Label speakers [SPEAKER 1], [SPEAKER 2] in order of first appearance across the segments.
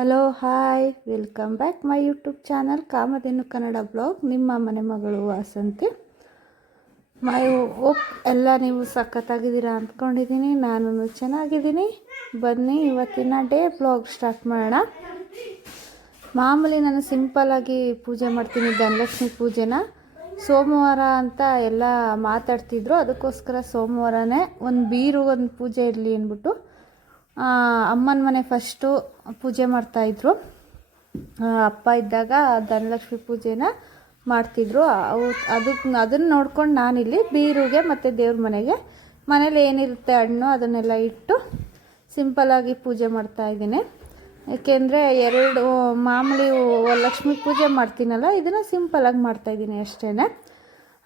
[SPEAKER 1] Hello, hi. Welcome back my YouTube channel Kamadhenu Kannada blog. ನಿಮ್ಮ ಮನೆ ಮಗಳು ವಾಸಂತಿ. ಮೈ ಓಪ್, ಎಲ್ಲ ನೀವು ಸಖತ್ತಾಗಿದ್ದೀರಾ ಅಂದ್ಕೊಂಡಿದ್ದೀನಿ. ನಾನು ಚೆನ್ನಾಗಿದ್ದೀನಿ. ಬನ್ನಿ, ಇವತ್ತಿನ ಡೇ ಬ್ಲಾಗ್ ಸ್ಟಾರ್ಟ್ ಮಾಡೋಣ. ಮಾಮೂಲಿ ನಾನು ಸಿಂಪಲ್ಲಾಗಿ ಪೂಜೆ ಮಾಡ್ತೀನಿ, ಧನಲಕ್ಷ್ಮಿ ಪೂಜೆನ. ಸೋಮವಾರ ಅಂತ ಎಲ್ಲ ಮಾತಾಡ್ತಿದ್ರು. ಅದಕ್ಕೋಸ್ಕರ ಸೋಮವಾರನೇ ಒಂದು ಬೀರು, ಒಂದು ಪೂಜೆ ಇರಲಿ ಅಂದ್ಬಿಟ್ಟು. ಅಮ್ಮನ ಮನೆ ಫಸ್ಟು ಪೂಜೆ ಮಾಡ್ತಾಯಿದ್ರು ಅಪ್ಪ ಇದ್ದಾಗ ಧನಲಕ್ಷ್ಮಿ ಪೂಜೆನ ಮಾಡ್ತಿದ್ರು. ಅವು ಅದಕ್ಕೆ ಅದನ್ನು ನೋಡ್ಕೊಂಡು ನಾನಿಲ್ಲಿ ಬೀರುಗೆ ಮತ್ತು ದೇವ್ರ ಮನೆಗೆ ಮನೇಲಿ ಏನಿರುತ್ತೆ ಹಣ್ಣು ಅದನ್ನೆಲ್ಲ ಇಟ್ಟು ಸಿಂಪಲ್ಲಾಗಿ ಪೂಜೆ ಮಾಡ್ತಾಯಿದ್ದೀನಿ ಏಕೆಂದರೆ ಎರಡು, ಮಾಮೂಲಿ ಲಕ್ಷ್ಮಿ ಪೂಜೆ ಮಾಡ್ತೀನಲ್ಲ, ಇದನ್ನು ಸಿಂಪಲ್ಲಾಗಿ ಮಾಡ್ತಾಯಿದ್ದೀನಿ ಅಷ್ಟೇ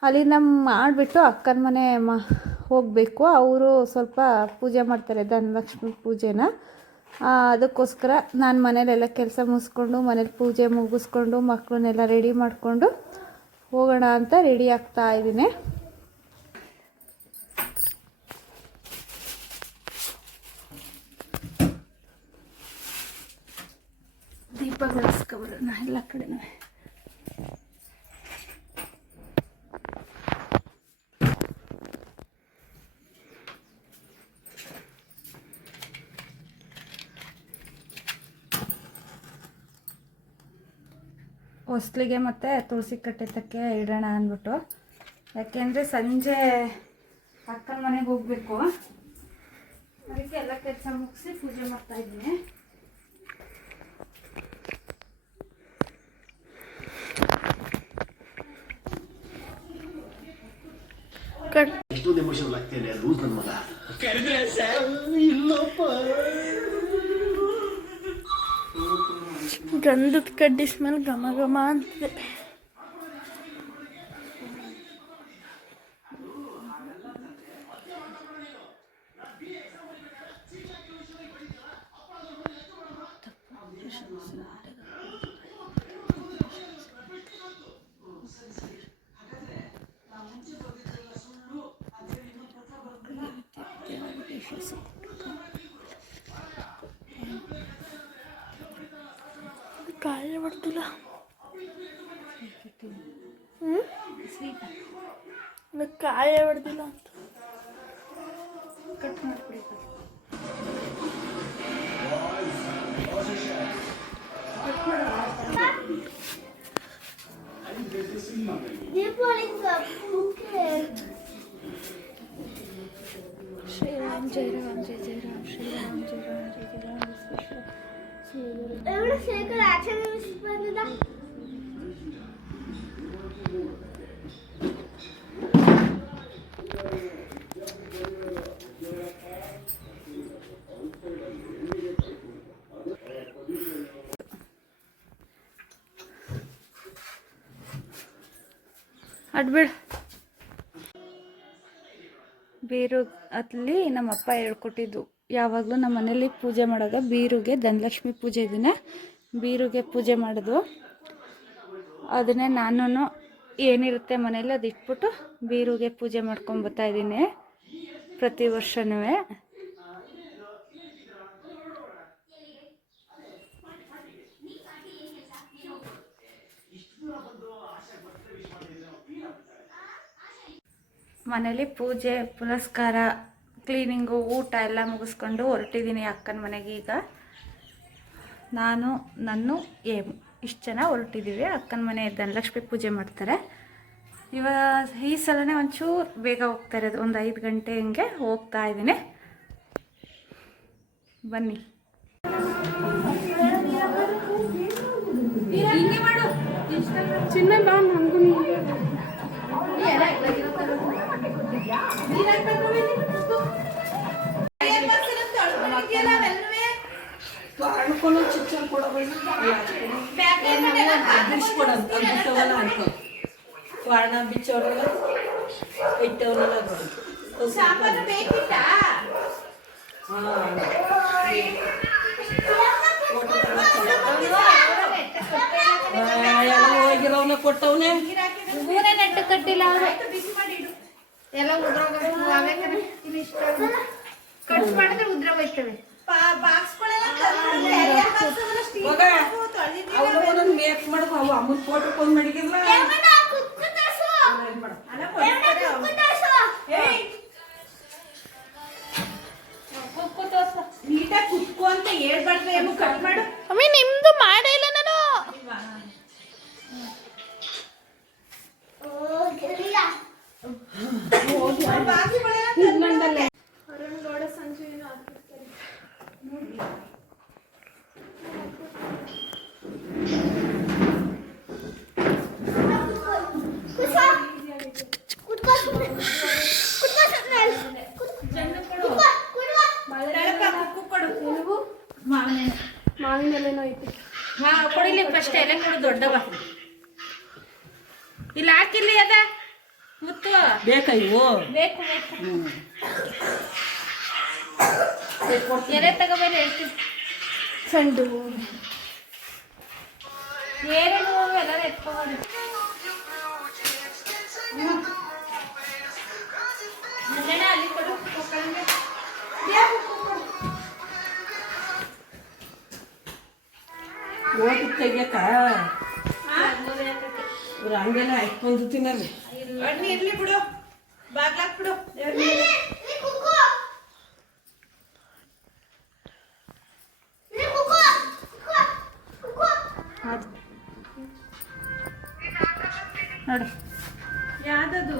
[SPEAKER 1] ಅಲ್ಲಿಂದ ಮಾಡಿಬಿಟ್ಟು ಅಕ್ಕನ ಮನೆ ಮ ಹೋಗಬೇಕು. ಅವರು ಸ್ವಲ್ಪ ಪೂಜೆ ಮಾಡ್ತಾರೆ ಧನಲಕ್ಷ್ಮಿ ಪೂಜೆನ. ಅದಕ್ಕೋಸ್ಕರ ನಾನು ಮನೇಲೆಲ್ಲ ಕೆಲಸ ಮುಗಿಸ್ಕೊಂಡು, ಮನೇಲಿ ಪೂಜೆ ಮುಗಿಸ್ಕೊಂಡು ಮಕ್ಕಳನ್ನೆಲ್ಲ ರೆಡಿ ಮಾಡಿಕೊಂಡು ಹೋಗೋಣ ಅಂತ ರೆಡಿ ಆಗ್ತಾ ಇದ್ದೀನಿ. ದೀಪ ಬೆಳೆಸ್ಕೊಬರೋಣ ಎಲ್ಲ ಕಡೆನೂ. ಹೊಸ್ಲಿಗೆ ಮತ್ತು ತುಳಸಿ ಕಟ್ಟೆತಕ್ಕೆ ಇಡೋಣ ಅಂದ್ಬಿಟ್ಟು. ಯಾಕೆಂದರೆ ಸಂಜೆ ಅಕ್ಕನ ಮನೆಗೆ ಹೋಗಬೇಕು. ಅದಕ್ಕೆ ಎಲ್ಲ ಕೆಲಸ ಮುಗಿಸಿ ಪೂಜೆ ಮಾಡ್ತಾ ಇದ್ದೀನಿ. ಕಟ್.
[SPEAKER 2] ಎಷ್ಟೊಂದು ಎಮೋಷನಲ್ ಆಗ್ತೇನೆ ಲೂಸ್ ನನ್ನ ಮಗ.
[SPEAKER 3] ಗಂಧದ ಕಡ್ಡಿ ಸ್ಮೆಲ್ ಘಮ ಘಮ ಅಂತಿದೆ ಕಾಯ ಬರ್ತಿಲ್ಲ आवड
[SPEAKER 1] तुला काय आवड जय राम जय जय राम श्रीराम जय राम जय जय राम ವಿಶ್ವೇಶ್ವರ ಶ್ರೀ ಗುರು ಅಡ್ಬಿಡ್ ಬೀರು ಅಲ್ಲಿ ನಮ್ಮಪ್ಪ ಹೇಳ್ಕೊಟ್ಟಿದ್ದು ಯಾವಾಗಲೂ ನಮ್ಮ ಮನೇಲಿ ಪೂಜೆ ಮಾಡೋದು ಬೀರುಗೆ ಧನಲಕ್ಷ್ಮಿ ಪೂಜೆ ದಿನ. ಬೀರುಗೆ ಪೂಜೆ ಮಾಡೋದು. ಅದನ್ನೇ ನಾನು ಏನಿರುತ್ತೆ ಮನೇಲಿ ಅದು ಇಟ್ಬಿಟ್ಟು ಬೀರುಗೆ ಪೂಜೆ ಮಾಡ್ಕೊಂಬತ್ತಾ ಇದ್ದೀನಿ ಪ್ರತಿ ವರ್ಷನೂ ಮನೇಲಿ ಪೂಜೆ, ಪುನಸ್ಕಾರ ಕ್ಲೀನಿಂಗು ಊಟ ಎಲ್ಲ ಮುಗಿಸ್ಕೊಂಡು ಹೊರಟಿದ್ದೀನಿ ಅಕ್ಕನ ಮನೆಗೆ ಈಗ. ನಾನು ನನ್ನ ಏಮು ಇಷ್ಟು ಜನ ಹೊರಟಿದ್ದೀವಿ ಅಕ್ಕನ ಮನೆ ಧನಲಕ್ಷ್ಮಿ ಪೂಜೆ ಮಾಡ್ತಾರೆ. ಇವ ಈ ಸಲನೇ ಒಂಚೂರು ಬೇಗ ಹೋಗ್ತಾ ಇರೋದು. ಒಂದು ಐದು ಗಂಟೆ ಹಿಂಗೆ ಹೋಗ್ತಾ ಇದ್ದೀನಿ. ಬನ್ನಿ.
[SPEAKER 3] ಚಿನ್ನ ನನಗೂ
[SPEAKER 4] ವಾರಣ ಬಿಚ್ಚೋರಲ್ಲ ಇಟ್ಟವರೆಲ್ಲ ಎಲ್ಲ ಹೋಗಿರೋನ ಕೊಟ್ಟವನೆ.
[SPEAKER 3] ನೆಟ್ಟು ಕಟ್ಟಿಲ್ಲ ಅವರು.
[SPEAKER 5] ಎಲ್ಲ ಉದ್ರೋಗ ಕಟ್ ಮಾಡಿದ್ರೆ ಉದ್ರ ಹೋಯ್ತವೆ ಬಾಕ್ಸ್ಗಳೆಲ್ಲ
[SPEAKER 4] ಹೋಗ ಅವ್ರು ಒಂದೊಂದು ಮೇಕ್ ಮಾಡ್ಕೊ ಅವು ಅಮ್ಮನ ಫೋಟೋ ಫೋನ್ ಮಾಡಿಗಿಲ್ಲ
[SPEAKER 1] ನೀಟಾಗಿ ಕುತ್ಕೋ ಅಂತ ಹೇಳ್ಬಾರ್ದು ಏನು ಕಟ್ ಮಾಡು
[SPEAKER 3] ಅಮ್ಮಿ ನಿಮ್ದು ಮಾಡೇ ಇಲ್ಲ ನಾನು ಮಾವಿನ ಎಲೆನೋ ಐತಿ
[SPEAKER 1] ಹಾ ಕೊಡಿಲಿ ಫಸ್ಟ್ ಎಲೆ ಕೊಡು ದೊಡ್ಡವ. ಇಲ್ಲ ಹಾಕಿಲ್ಲ ಅದ? ಮುತ್ತು.
[SPEAKER 4] ಬೇಕಾ ಇವು?
[SPEAKER 1] ಬೇಕು ಬೇಕು. ಎಲೆ ತಗೋಬೇಡ ಹೇಳ್ತೀನಿ
[SPEAKER 3] ಸಂಡು
[SPEAKER 1] ಏನೇನು ಎಲ್ಲರೂ ಎತ್ಕೊಂಡು ಅಲ್ಲಿ ಕೊಡು ಮಕ್ಕಳಿಗೆ.
[SPEAKER 4] ಓಟು ತೆಗಿಯಕ ಇವ್ರು ಹಂಗೆಲ್ಲ ಹಾಕೊಂಡು ತಿನ್ನಲ್ಲ
[SPEAKER 1] ಬನ್ನಿ ಇರ್ಲಿ ಬಿಡು. ಬಾಗ್ಲಾಕ್ ಬಿಡು ನೋಡಿ.
[SPEAKER 4] ಯಾವ್ದದು?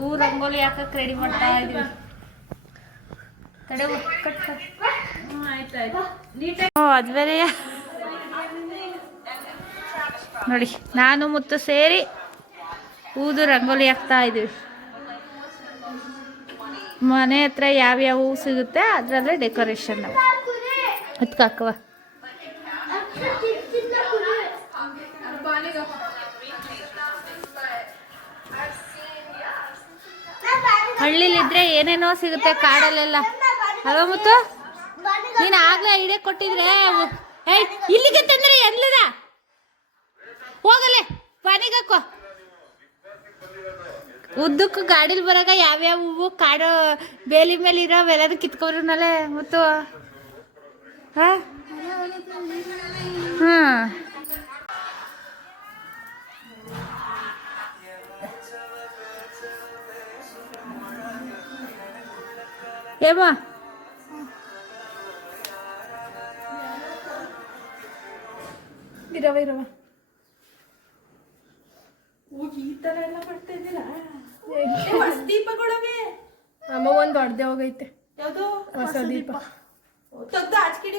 [SPEAKER 1] ಊ ರಂಗೋಲಿ ಯಾಕ ರೆಡಿ ಮಾಡ್ತಾ ಇದೀವಿ? ಕಡೆ ಕಟ್ ಕಟ್ ಓ ಅದು ನೋಡಿ, ನಾನು ಮುತ್ತು ಸೇರಿ ಊದು ರಂಗೋಲಿ ಹಾಕ್ತಾ ಇದ್ದೀವಿ. ಮನೆ ಹತ್ರ ಯಾವ್ಯಾವ ಹೂ ಸಿಗುತ್ತೆ, ಅದರಲ್ಲೇ ಡೆಕೋರೇಷನ್ ನಾವು. ಹಳ್ಳಿಲಿದ್ರೆ ಏನೇನೋ ಸಿಗುತ್ತೆ ಕಾಡಲ್ಲೆಲ್ಲ. ಅಲ್ವಾ ಮುತ್ತು? ನೀನು ಆಗ್ಲೇ ಐಡಿಯಾ ಕೊಟ್ಟಿದ್ರೆ ಏಯ್, ಇಲ್ಲಿಗೆ ತಂದ್ರೆ ಎಲ್ಲದ ಹೋಗಲೆ ಮನೆಗಾಕು ಉದ್ದಕ್ಕೂ ಗಾಡಿಲಿ ಬರಾಗ ಯಾವ್ಯಾವ ಹೂವು, ಕಾಡು, ಬೇಲಿ ಮೇಲೆ ಇರೋ ಎಲ್ಲದ ಕಿತ್ಕೊಬ್ರನಲ್ಲೇ ಮುತ್ತು, ಹಾ? ಹಾಂ.
[SPEAKER 3] ಇರವ ಇರವ.
[SPEAKER 4] ಈ ತರ ಎಲ್ಲ ಬರ್ತಾ ಇದ್ದೀರಾ? ದೀಪಗಳವೆ.
[SPEAKER 3] ಅಮ್ಮ ಒಂದು ದೊಡ್ಡದೇ ಹೋಗೈತೆ.
[SPEAKER 4] ಯಾವ್ದು?
[SPEAKER 3] ಹೊಸ ದೀಪ.
[SPEAKER 4] ತೆಗ್ದು ಆಚ್ಕಿಡಿ